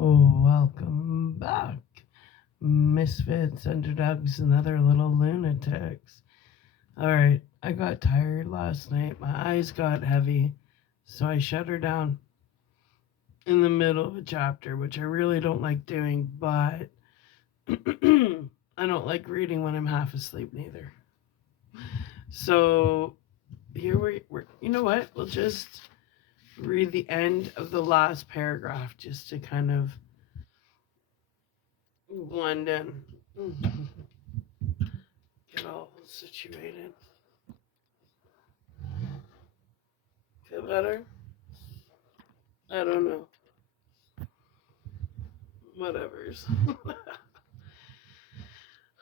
Oh, welcome back, misfits, underdogs, and other little lunatics. Alright, I got tired last night. My eyes got heavy, so I shut her down in the middle of a chapter, which I really don't like doing, but I don't like reading when I'm half asleep neither. So here we're you know what? We'll just read the end of the last paragraph just to kind of blend in. Get all situated. Feel better? I don't know. Whatever's.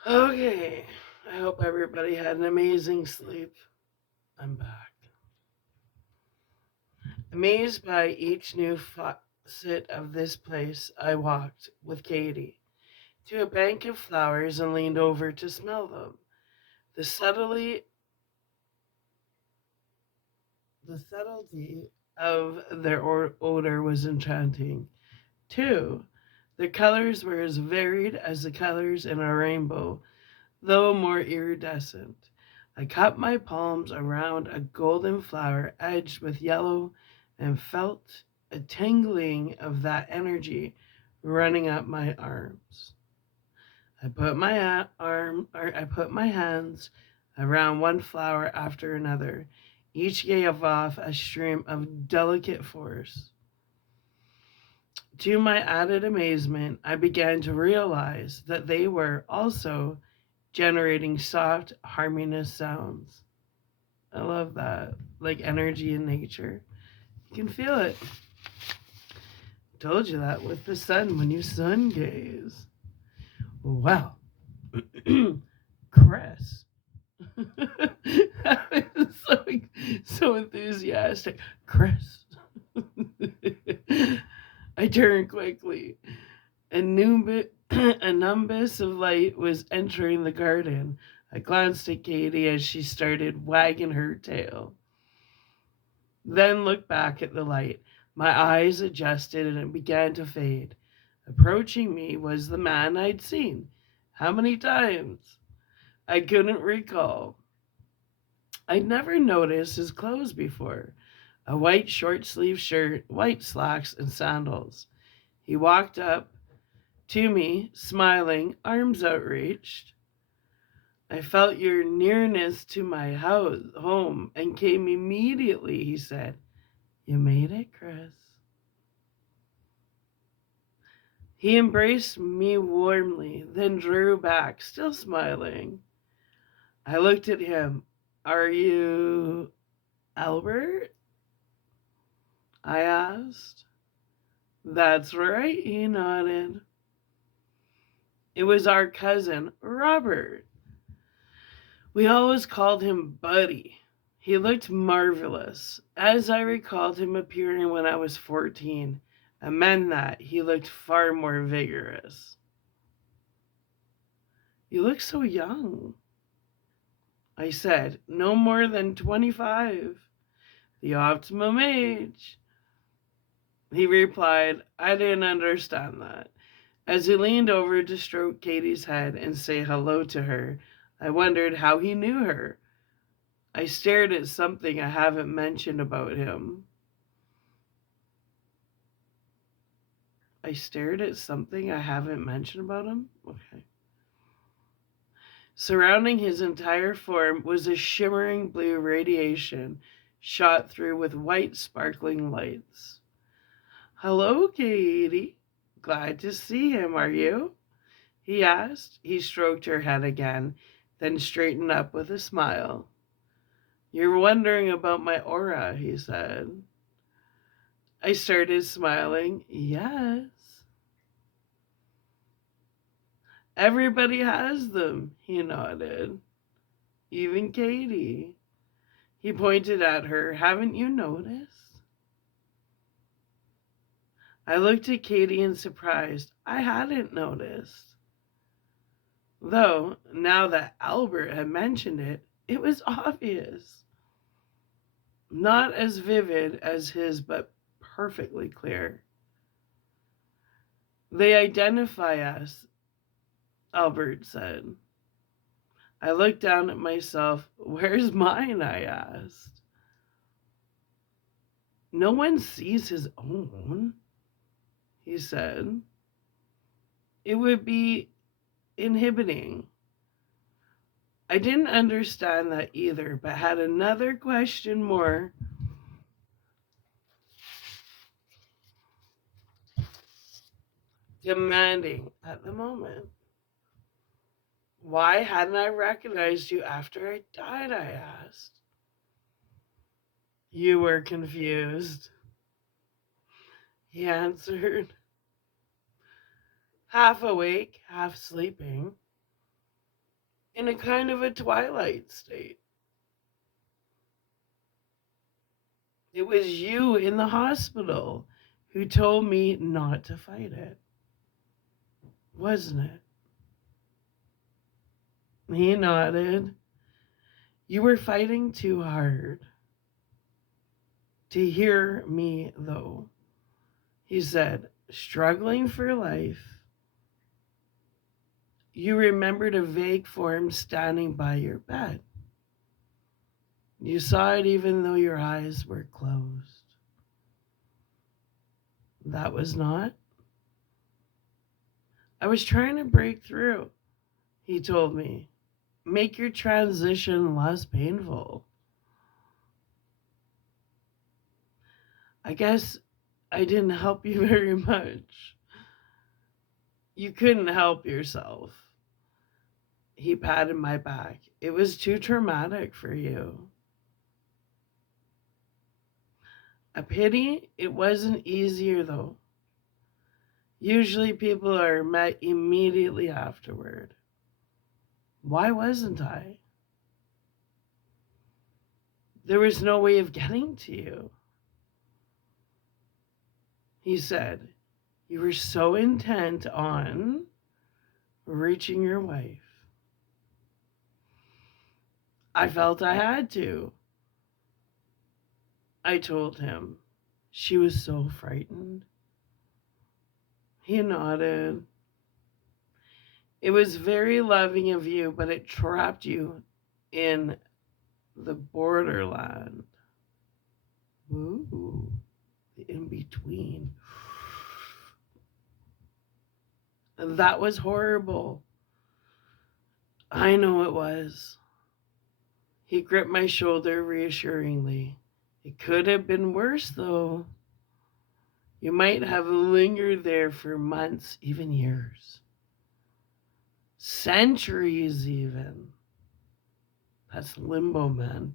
Okay. I hope everybody had an amazing sleep. I'm back. Amazed by each new facet of this place, I walked with Katie to a bank of flowers and leaned over to smell them. The subtly the subtlety of their odor was enchanting. Two, their colors were as varied as the colors in a rainbow, though more iridescent. I cupped my palms around a golden flower edged with yellow and felt a tingling of that energy running up my arms. I put my hands around one flower after another. Each gave off a stream of delicate force. To my added amazement, I began to realize that they were also generating soft, harmonious sounds. I love that. Like energy in nature. You can feel it. Told you that with the sun when you sun gaze. Well, Chris. I was so enthusiastic. Chris. I turned quickly. A nimbus of light was entering the garden. I glanced at Katie as she started wagging her tail, then looked back at the light. My eyes adjusted and it began to fade. Approaching me was the man I'd seen. How many times? I couldn't recall. I'd never noticed his clothes before. A white short sleeve shirt, white slacks, and sandals. He walked up to me, smiling, arms outreached. I felt your nearness to my home and came immediately, he said. You made it, Chris. He embraced me warmly, then drew back, still smiling. I looked at him. Are you Albert? I asked. That's right, he nodded. It was our cousin, Robert. We always called him Buddy. He looked marvelous, as I recalled him appearing when I was 14, and meant that he looked far more vigorous. You look so young, I said. No more than 25. The optimum age. He replied, I didn't understand that. As he leaned over to stroke Katie's head and say hello to her, I wondered how he knew her. I stared at something I haven't mentioned about him. I stared at something I haven't mentioned about him? Okay. Surrounding his entire form was a shimmering blue radiation shot through with white sparkling lights. Hello, Katie. Glad to see him, are you? He asked. He stroked her head again, then straightened up with a smile. You're wondering about my aura, he said. I started smiling. Yes. Everybody has them, he nodded. Even Katie. He pointed at her. Haven't you noticed? I looked at Katie in surprise. I hadn't noticed. Though, now that Albert had mentioned it, it was obvious. Not as vivid as his, but perfectly clear. They identify us, Albert said. I looked down at myself. Where's mine? I asked. No one sees his own, he said. It would be inhibiting. I didn't understand that either, but had another question more. Demanding at the moment. Why hadn't I recognized you after I died? I asked. You were confused, he answered, half awake, half sleeping, in a kind of a twilight state. It was you in the hospital who told me not to fight it, wasn't it? He nodded. You were fighting too hard. To hear me, though, he said, struggling for life. You remembered a vague form standing by your bed. You saw it even though your eyes were closed. That was not. I was trying to break through, he told me. Make your transition less painful. I guess I didn't help you very much. You couldn't help yourself. He patted my back. It was too traumatic for you. A pity it wasn't easier, though. Usually people are met immediately afterward. Why wasn't I? There was no way of getting to you. He said, you were so intent on reaching your wife. I felt I had to. I told him. She was so frightened. He nodded. It was very loving of you, but it trapped you in the borderland. Ooh, the in-between. That was horrible. I know it was. He gripped my shoulder reassuringly. It could have been worse, though. You might have lingered there for months, even years. Centuries, even. That's limbo, man.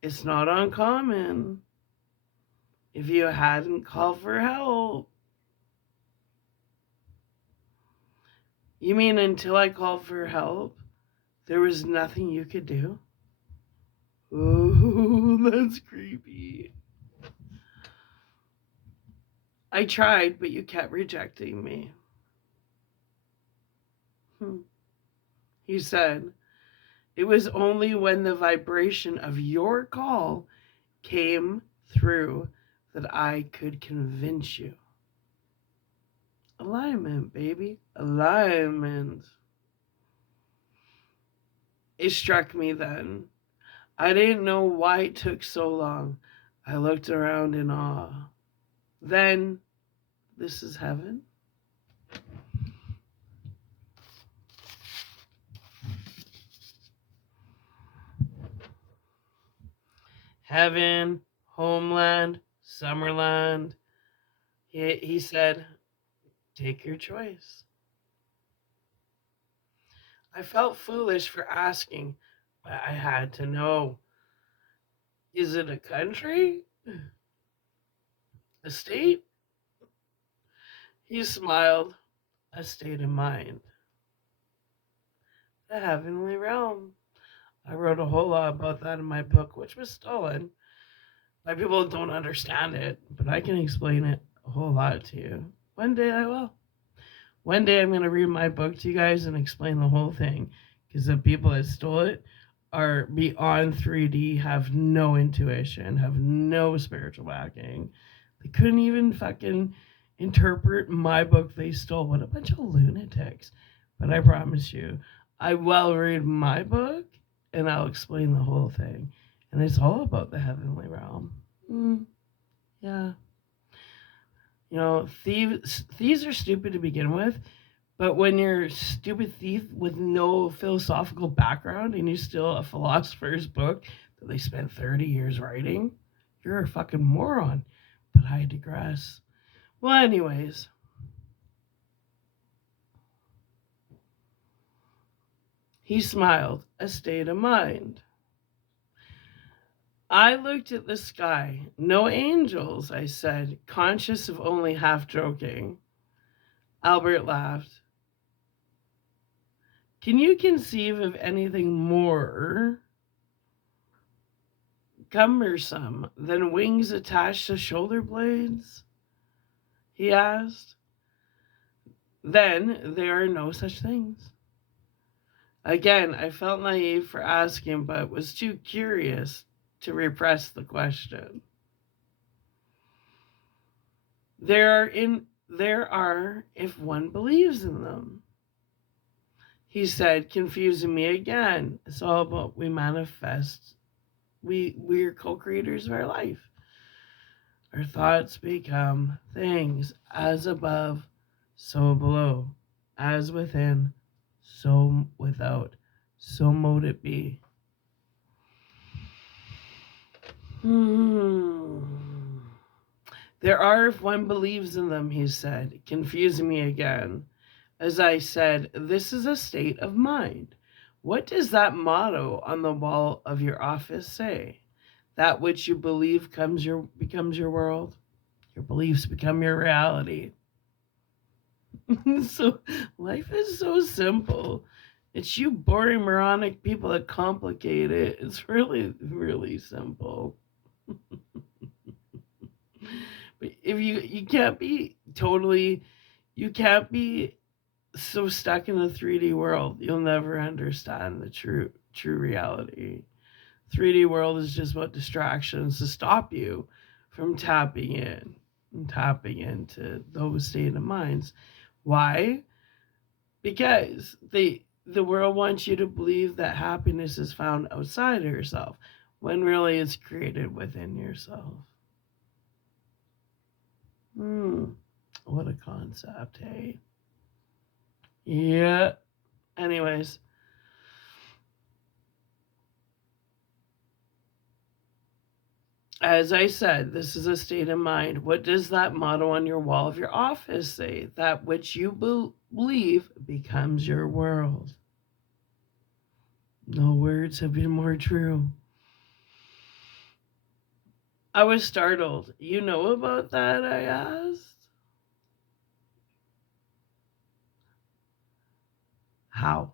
It's not uncommon. If you hadn't called for help. You mean until I called for help, there was nothing you could do? Oh, that's creepy. I tried, but you kept rejecting me. He said, it was only when the vibration of your call came through that I could convince you. Alignment, baby. Alignment. It struck me then. I didn't know why it took so long. I looked around in awe. Then, this is heaven? Heaven, homeland, summerland. He said, take your choice. I felt foolish for asking, but I had to know. Is it a country? A state? He smiled. A state of mind. The heavenly realm. I wrote a whole lot about that in my book, which was stolen. My people don't understand it, but I can explain it a whole lot to you. One day I will. One day I'm going to read my book to you guys and explain the whole thing. Because the people that stole it are beyond 3D, have no intuition, have no spiritual backing. They couldn't even fucking interpret my book they stole. What a bunch of lunatics. But I promise you, I will read my book and I'll explain the whole thing. And it's all about the heavenly realm. Yeah. You know, thieves are stupid to begin with, but when you're a stupid thief with no philosophical background and you steal a philosopher's book that they spent 30 years writing, you're a fucking moron. But I digress. Well, anyways. He smiled, a state of mind. I looked at the sky. No angels, I said, conscious of only half joking. Albert laughed. Can you conceive of anything more cumbersome than wings attached to shoulder blades? He asked. Then there are no such things. Again, I felt naive for asking, but was too curious to repress the question. There are if one believes in them. He said, confusing me again. It's all about we manifest. We're co-creators of our life. Our thoughts become things, as above, so below, as within, so without, so mote it be. There are if one believes in them, he said, confusing me again. As I said, this is a state of mind. What does that motto on the wall of your office say? That which you believe becomes your world. Your beliefs become your reality. So life is so simple. It's you boring moronic people that complicate it. It's really, really simple. But if you can't be so stuck in the 3D world, you'll never understand the true reality. 3D world is just about distractions to stop you from tapping in and tapping into those state of minds. Why? Because the world wants you to believe that happiness is found outside of yourself, when really it's created within yourself. What a concept, hey? Yeah. Anyways. As I said, this is a state of mind. What does that motto on your wall of your office say? That which you believe becomes your world. No words have been more true. I was startled. You know about that, I asked. How?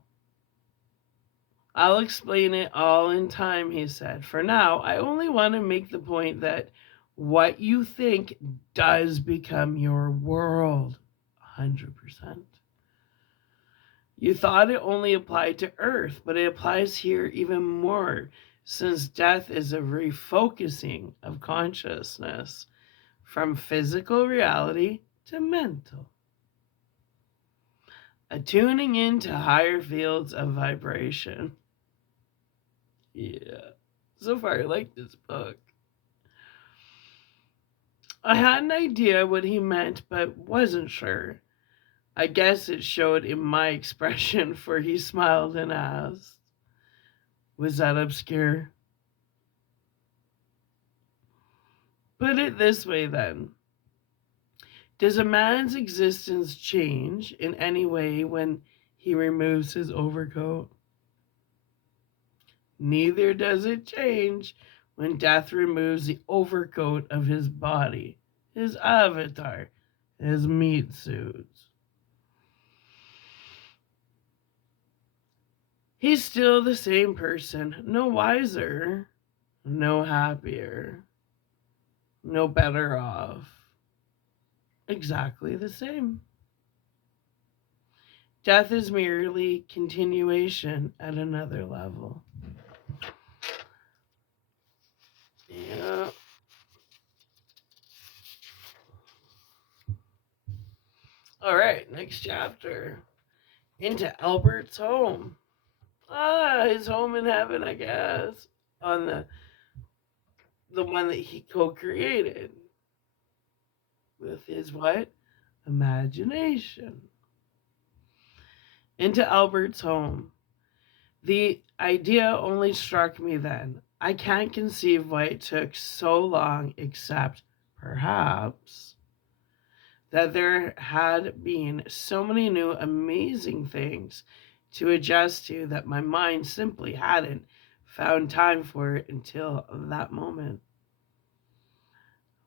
I'll explain it all in time, he said. For now, I only want to make the point that what you think does become your world. 100%. You thought it only applied to Earth, but it applies here even more, since death is a refocusing of consciousness from physical reality to mental. A tuning into higher fields of vibration. Yeah. So far, I like this book. I had an idea what he meant, but wasn't sure. I guess it showed in my expression, for he smiled and asked, was that obscure? Put it this way then. Does a man's existence change in any way when he removes his overcoat? Neither does it change when death removes the overcoat of his body, his avatar, his meat suits. He's still the same person, no wiser, no happier, no better off. Exactly the same. Death is merely continuation at another level. Yeah. All right, next chapter. Into Albert's home. His home in heaven, I guess. On the one that he co-created with his what? Imagination. Into Albert's home. The idea only struck me then. I can't conceive why it took so long, except perhaps that there had been so many new amazing things to adjust to that my mind simply hadn't found time for it until that moment.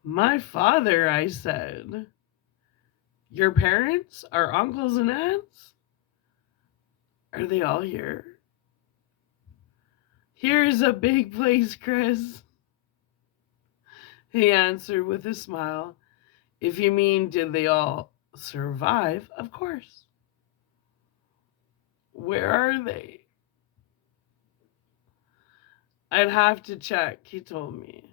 My father, I said. Your parents? Our uncles and aunts? Are they all here? Here's a big place, Chris, he answered with a smile. If you mean, did they all survive? Of course. Where are they? I'd have to check, he told me.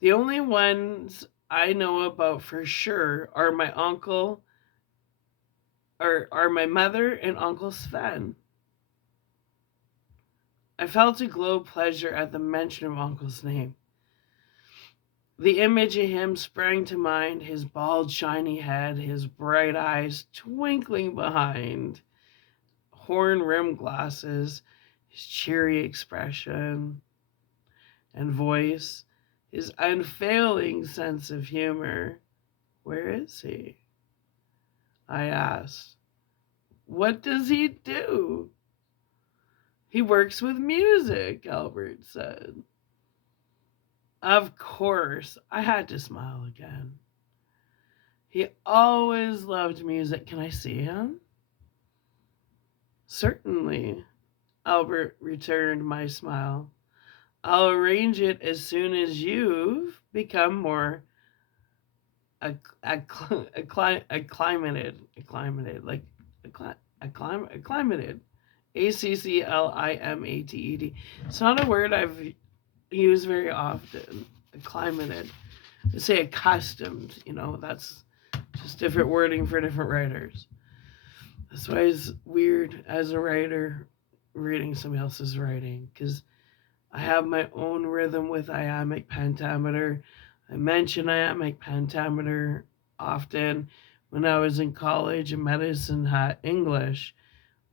The only ones I know about for sure are my uncle, or are my mother and Uncle Sven. I felt a glow of pleasure at the mention of Uncle's name. The image of him sprang to mind, his bald, shiny head, his bright eyes twinkling behind horn-rimmed glasses, his cheery expression and voice, his unfailing sense of humor. Where is he? I asked. What does he do? He works with music, Albert said. Of course, I had to smile again. He always loved music. Can I see him? Certainly, Albert returned my smile. I'll arrange it as soon as you've become more acclimated, acclimated. ACCLIMATED. It's not a word I've used very often. Acclimated. I say accustomed, that's just different wording for different writers. That's why it's weird as a writer reading somebody else's writing, because I have my own rhythm with iambic pentameter. I mention iambic pentameter often. When I was in college and medicine had English,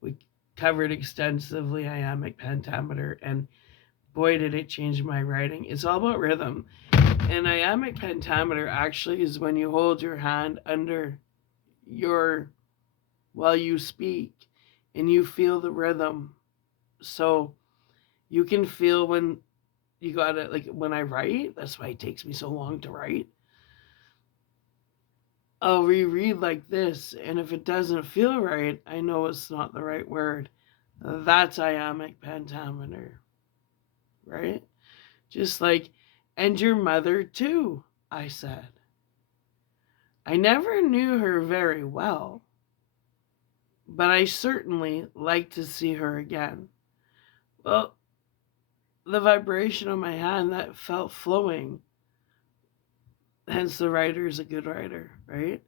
we covered extensively iambic pentameter, and boy did it change my writing. It's all about rhythm. And iambic pentameter actually is when you hold your hand under your while you speak and you feel the rhythm. So you can feel when you got it, like when I write, that's why it takes me so long to write. I'll reread like this, and if it doesn't feel right, I know it's not the right word. That's iambic pentameter, right? Just like, and your mother too, I said. I never knew her very well, but I certainly like to see her again. Well, the vibration on my hand that felt flowing, hence the writer is a good writer, right?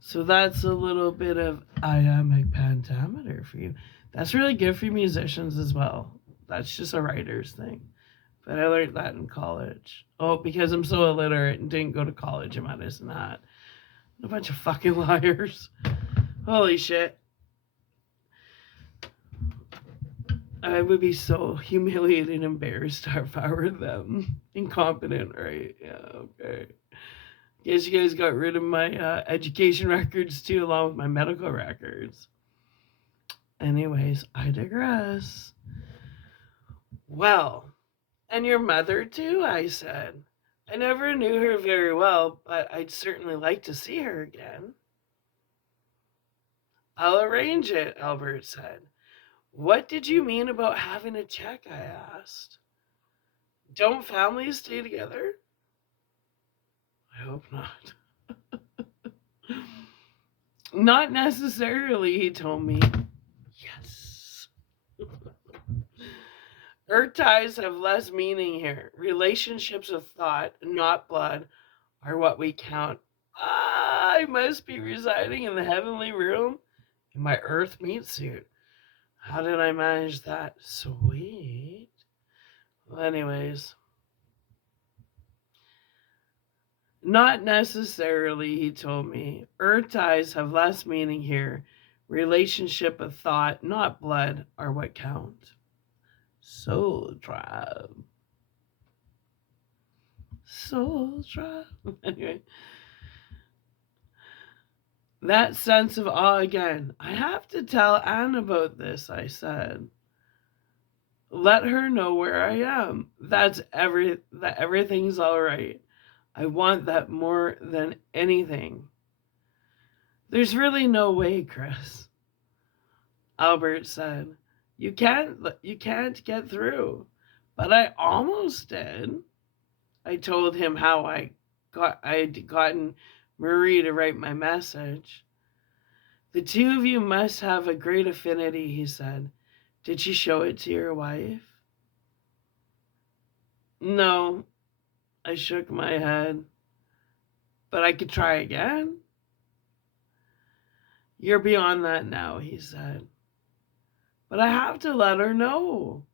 So that's a little bit of iambic pentameter for you. That's really good for musicians as well. That's just a writer's thing. But I learned that in college. Oh, because I'm so illiterate and didn't go to college in medicine. That a bunch of fucking liars. Holy shit. I would be so humiliated and embarrassed if I were them. Incompetent, right? Yeah, okay. Guess you guys got rid of my education records too, along with my medical records. Anyways, I digress. Well, and your mother too, I said. I never knew her very well, but I'd certainly like to see her again. I'll arrange it, Albert said. What did you mean about having a check? I asked. Don't families stay together? I hope not. Not necessarily, he told me. Yes. Earth ties have less meaning here. Relationships of thought, not blood, are what we count. I must be residing in the heavenly realm in my earth meat suit. How did I manage that? Sweet. Well, anyways, not necessarily, he told me. Earth ties have less meaning here. Relationship of thought, not blood, are what count. Soul tribe. Soul tribe. Anyway, that sense of awe again. I have to tell Anne about this, I said. Let her know where I am. That everything's all right. I want that more than anything. There's really no way, Chris, Albert said. You can't get through. But I almost did. I told him how I'd gotten Marie to write my message. The two of you must have a great affinity, he said. Did she show it to your wife? No, I shook my head. But I could try again. You're beyond that now, he said. But I have to let her know.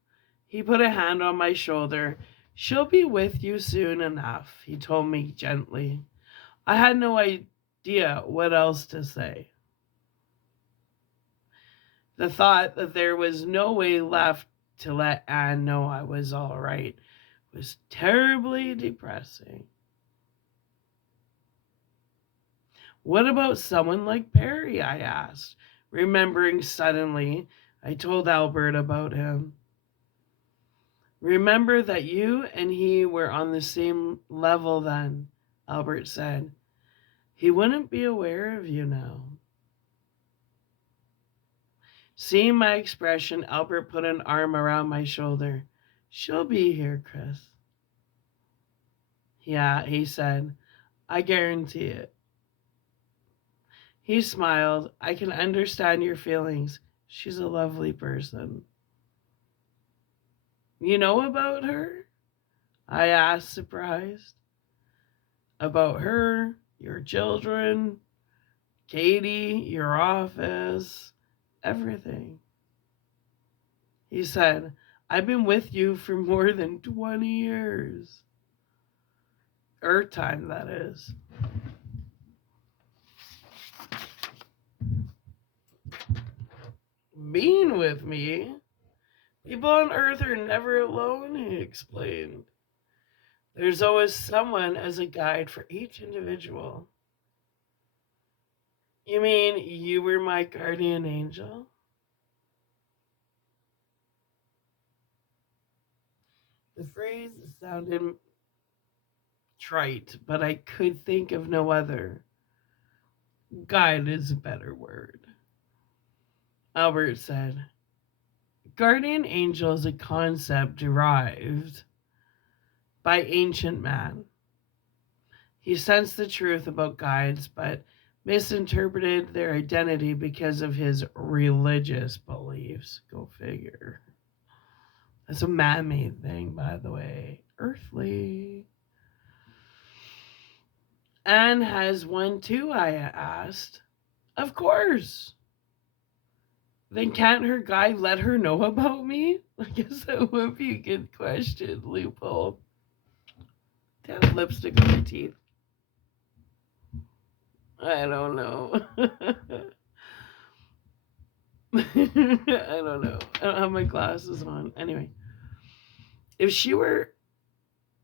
He put a hand on my shoulder. She'll be with you soon enough, he told me gently. I had no idea what else to say. The thought that there was no way left to let Anne know I was all right was terribly depressing. What about someone like Perry? I asked, remembering suddenly I told Albert about him. Remember that you and he were on the same level then, Albert said. He wouldn't be aware of you now. Seeing my expression, Albert put an arm around my shoulder. She'll be here, Chris. Yeah, he said. I guarantee it. He smiled. I can understand your feelings. She's a lovely person. You know about her? I asked, surprised. About her, your children, Katie, your office, everything. He said, I've been with you for more than 20 years. Earth time, that is. Being with me? People on Earth are never alone, he explained. There's always someone as a guide for each individual. You mean you were my guardian angel? The phrase sounded trite, but I could think of no other. Guide is a better word. Albert said, Guardian angel is a concept derived by ancient man. He sensed the truth about guides, but misinterpreted their identity because of his religious beliefs. Go figure. That's a man-made thing, by the way. Earthly. Anne has one too, I asked. Of course. Then can't her guide let her know about me? I guess that would be a good question. Loophole. Have lipstick on my teeth. I don't know. I don't know. I don't have my glasses on. Anyway, if she were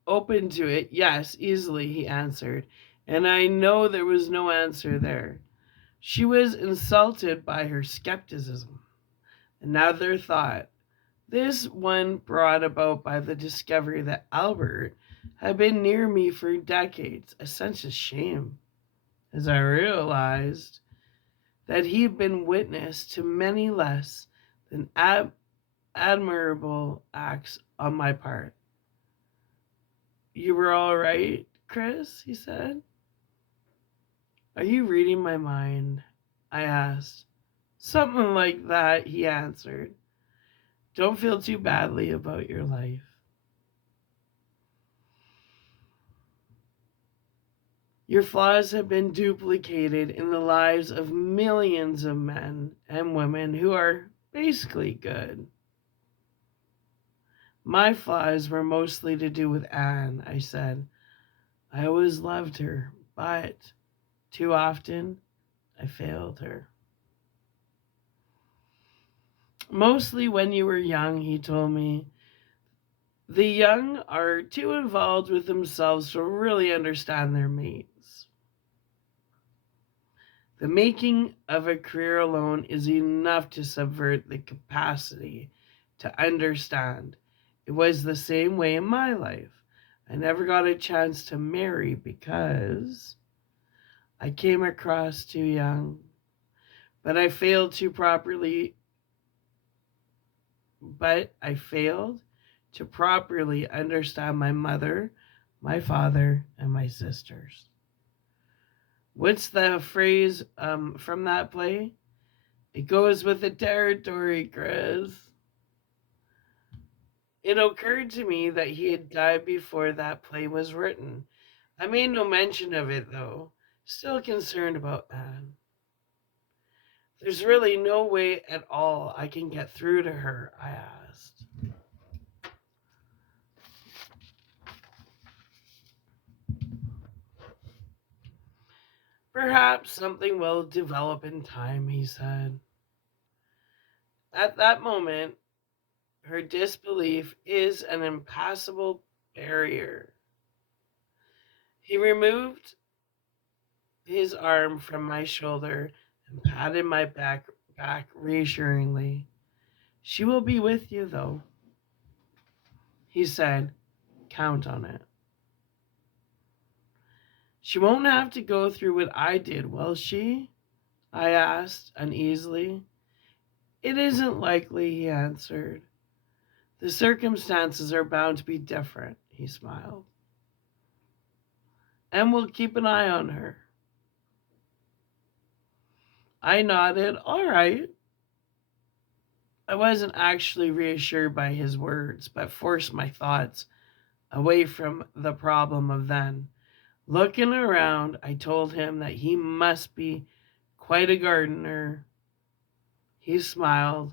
open to it, yes, easily, he answered. And I know there was no answer there. She was insulted by her skepticism. Another thought, this one brought about by the discovery that Albert had been near me for decades, a sense of shame, as I realized that he'd been witness to many less than admirable acts on my part. You were all right, Chris, he said. Are you reading my mind? I asked. Something like that, he answered. Don't feel too badly about your life. Your flaws have been duplicated in the lives of millions of men and women who are basically good. My flaws were mostly to do with Anne, I said. I always loved her, but too often I failed her. Mostly when you were young, he told me. The young are too involved with themselves to really understand their mates. The making of a career alone is enough to subvert the capacity to understand. It was the same way in my life. I never got a chance to marry because I came across too young. But I failed to properly but I failed to properly understand my mother, my father, and my sisters. What's the phrase from that play? It goes with the territory, Chris. It occurred to me that he had died before that play was written. I made no mention of it, though, still concerned about Anne. There's really no way at all I can get through to her, I asked. Perhaps something will develop in time, he said. At that moment, her disbelief is an impassable barrier. He removed his arm from my shoulder and patted my back reassuringly. She will be with you, though, he said. Count on it. She won't have to go through what I did, will she? I asked uneasily. It isn't likely, he answered. The circumstances are bound to be different, he smiled. And we'll keep an eye on her. I nodded. All right. I wasn't actually reassured by his words, but forced my thoughts away from the problem of then. Looking around, I told him that he must be quite a gardener. He smiled.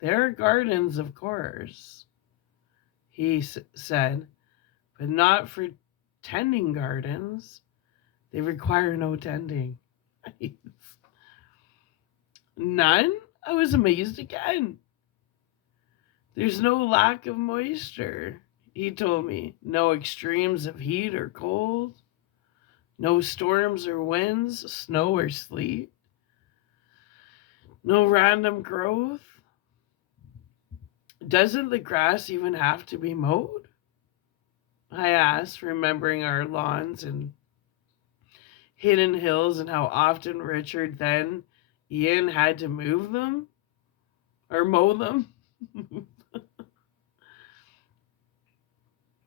There are gardens, of course, he said, but not for tending gardens. They require no tending. None? I was amazed again. There's no lack of moisture, he told me. No extremes of heat or cold. No storms or winds, snow or sleet. No random growth. Doesn't the grass even have to be mowed? I asked, remembering our lawns and hidden hills and how often Richard then Ian had to move them or mow them.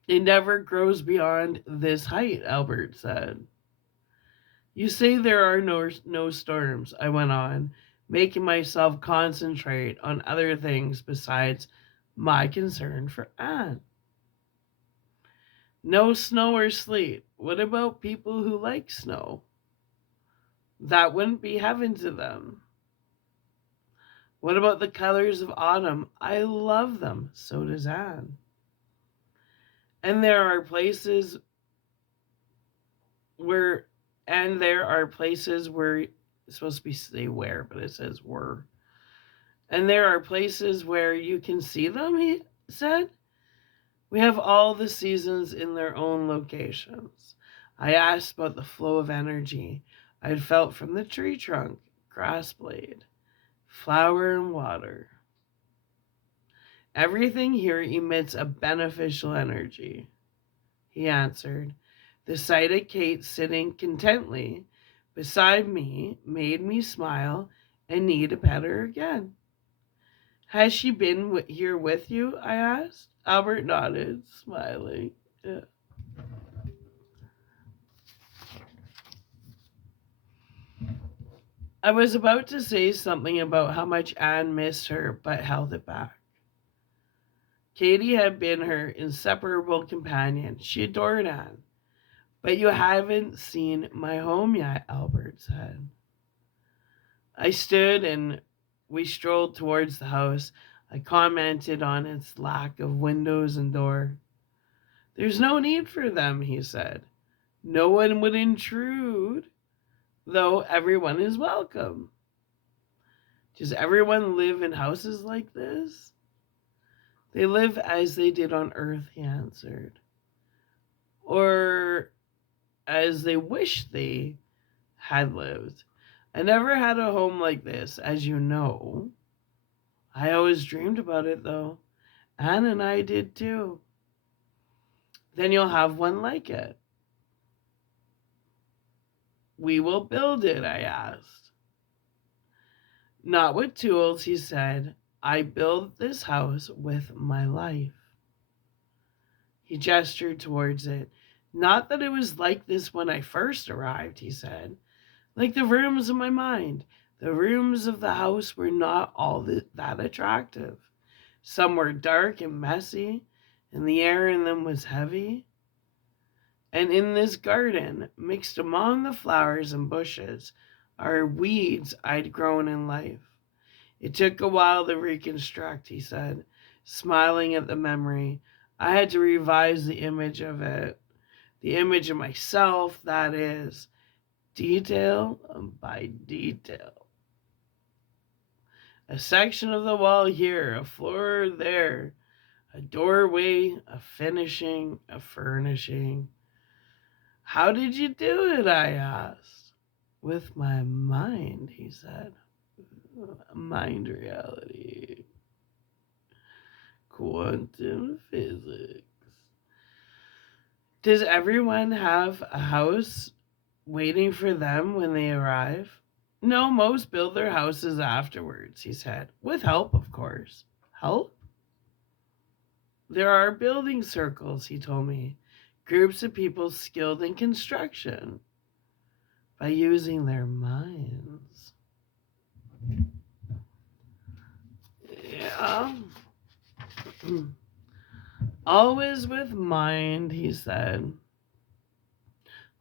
It never grows beyond this height, Albert said. You say there are no storms, I went on, making myself concentrate on other things besides my concern for Anne. No snow or sleet. What about people who like snow? That wouldn't be heaven to them. What about the colors of autumn? I love them. So does Anne. And there are places where, it's supposed to be say where, but it says were. And there are places where you can see them, he said. We have all the seasons in their own locations. I asked about the flow of energy I had felt from the tree trunk, grass blade, flower, and water. Everything here emits a beneficial energy, he answered. The sight of Kate sitting contently beside me made me smile and need to pet her again. Has she been here with you? I asked. Albert nodded, smiling. Yeah. I was about to say something about how much Anne missed her, but held it back. Katie had been her inseparable companion. She adored Anne, But you haven't seen my home yet, Albert said. I stood and we strolled towards the house. I commented on its lack of windows and door. There's no need for them, he said. No one would intrude, though everyone is welcome. Does everyone live in houses like this? They live as they did on earth, he answered. Or as they wish they had lived. I never had a home like this, as you know. I always dreamed about it, though. Anne and I did too. Then you'll have one like it. We will build it, I asked. Not with tools, he said. I build this house with my life. He gestured towards it. Not that it was like this when I first arrived, he said. Like the rooms in my mind. The rooms of the house were not all that attractive. Some were dark and messy, and the air in them was heavy. And in this garden, mixed among the flowers and bushes, are weeds I'd grown in life. It took a while to reconstruct, he said, smiling at the memory. I had to revise the image of it, the image of myself, that is, detail by detail. A section of the wall here, a floor there, a doorway, a finishing, a furnishing. How did you do it? I asked. With my mind, he said. Mind reality. Quantum physics. Does everyone have a house waiting for them when they arrive? No, most build their houses afterwards, he said. With help, of course. Help? There are building circles, he told me. Groups of people skilled in construction by using their minds. Yeah. Always with mind, he said.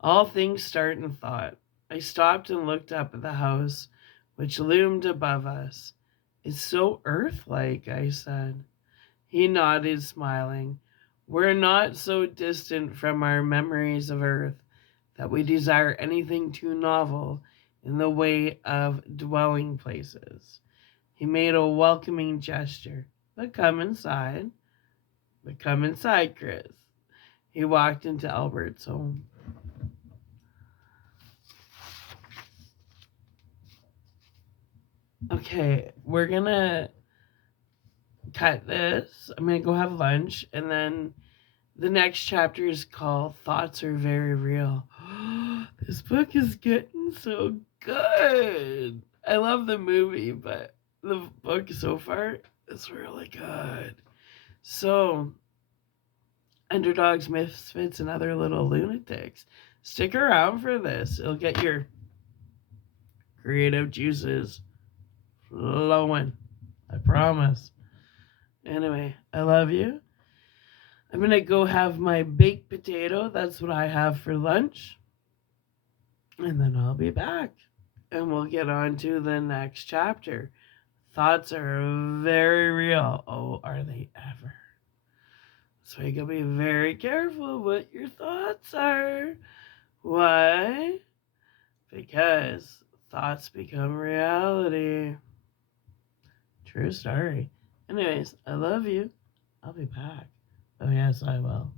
All things start in thought. I stopped and looked up at the house, which loomed above us. It's so earth-like, I said. He nodded, smiling. We're not so distant from our memories of earth that we desire anything too novel in the way of dwelling places. He made a welcoming gesture. But come inside. But come inside, Chris. He walked into Albert's home. Okay, we're gonna cut this. I'm gonna go have lunch, and then the next chapter is called Thoughts Are Very Real. This book is getting so good. I love the movie, but the book so far is really good. So, underdogs, misfits, and other little lunatics, stick around for this. It'll get your creative juices flowing. I promise. Anyway, I love you. I'm going to go have my baked potato. That's what I have for lunch. And then I'll be back. And we'll get on to the next chapter. Thoughts are very real. Oh, are they ever? So you gotta be very careful what your thoughts are. Why? Because thoughts become reality. True story. Anyways, I love you. I'll be back. Oh, yes, I will.